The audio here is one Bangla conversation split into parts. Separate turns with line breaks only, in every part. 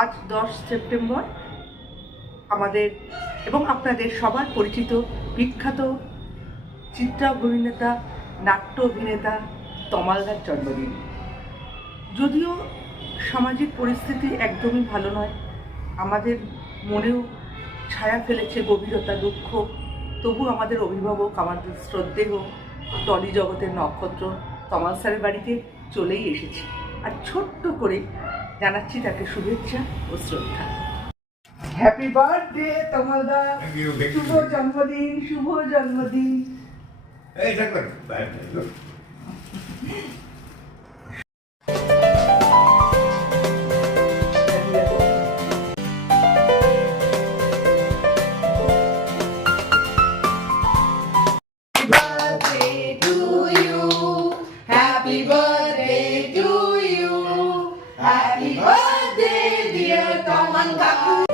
আজ দশ সেপ্টেম্বর। আমাদের এবং আপনাদের সবার পরিচিত বিখ্যাত চিত্রাভিনেতা নাট্য অভিনেতা তমালদার জন্মদিন। যদিও সামাজিক পরিস্থিতি একদমই ভালো নয়, আমাদের মনেও ছায়া ফেলেছে গভীরতা, দুঃখ। তবু আমাদের অভিভাবক, আমাদের শ্রদ্ধেয় টলি জগতের নক্ষত্র তমাল স্যারের বাড়িতে চলেই এসেছি। আর ছোট্ট করে জানাচ্ছি তাকে শুভেচ্ছা ও শ্রদ্ধা। Happy birthday
you.
শুভ জন্মদিন শুভ জন্মদিন।
এই
Mangaku.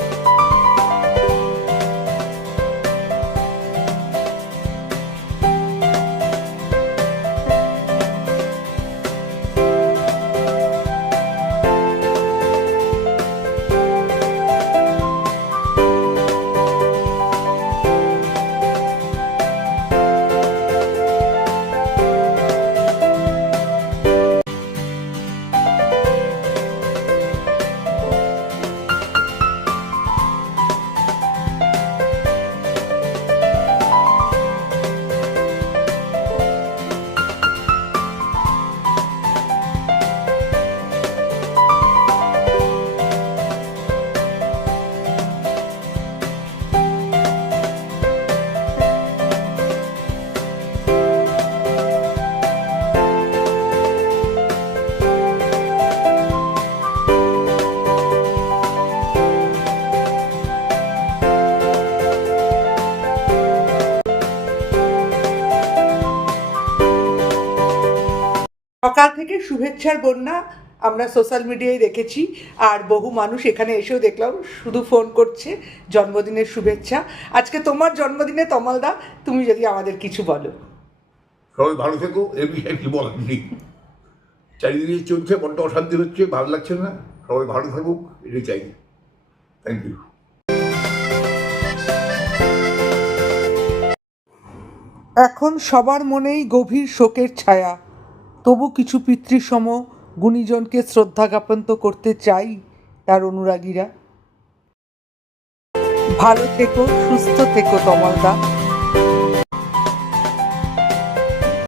সকাল থেকে শুভেচ্ছার বন্যা আমরা সোশ্যাল মিডিয়ায় দেখেছি। আর বহু মানুষ এখানে এসেও দেখলাম শুধু ফোন করছে জন্মদিনের শুভেচ্ছা। আজকে তোমার জন্মদিনে তমালদা তুমি যদি আমাদের কিছু বলো।
সবাই ভালো থেকো এ বিষয়ে কি বলার নেই। চারিদিকে চলছে বড্ড অশান্তি হচ্ছে ভালো লাগছে না। সবাই ভালো থাকুক এটাই চাই। থ্যাংক ইউ
এখন সবার মনেই গভীর শোকের ছায়া। তবু কিছু পিতৃসম গুণীজনকে শ্রদ্ধা জ্ঞাপন তো করতে চাই তার অনুরাগীরা। ভালো থেকো, সুস্থ থেকো তমালদা।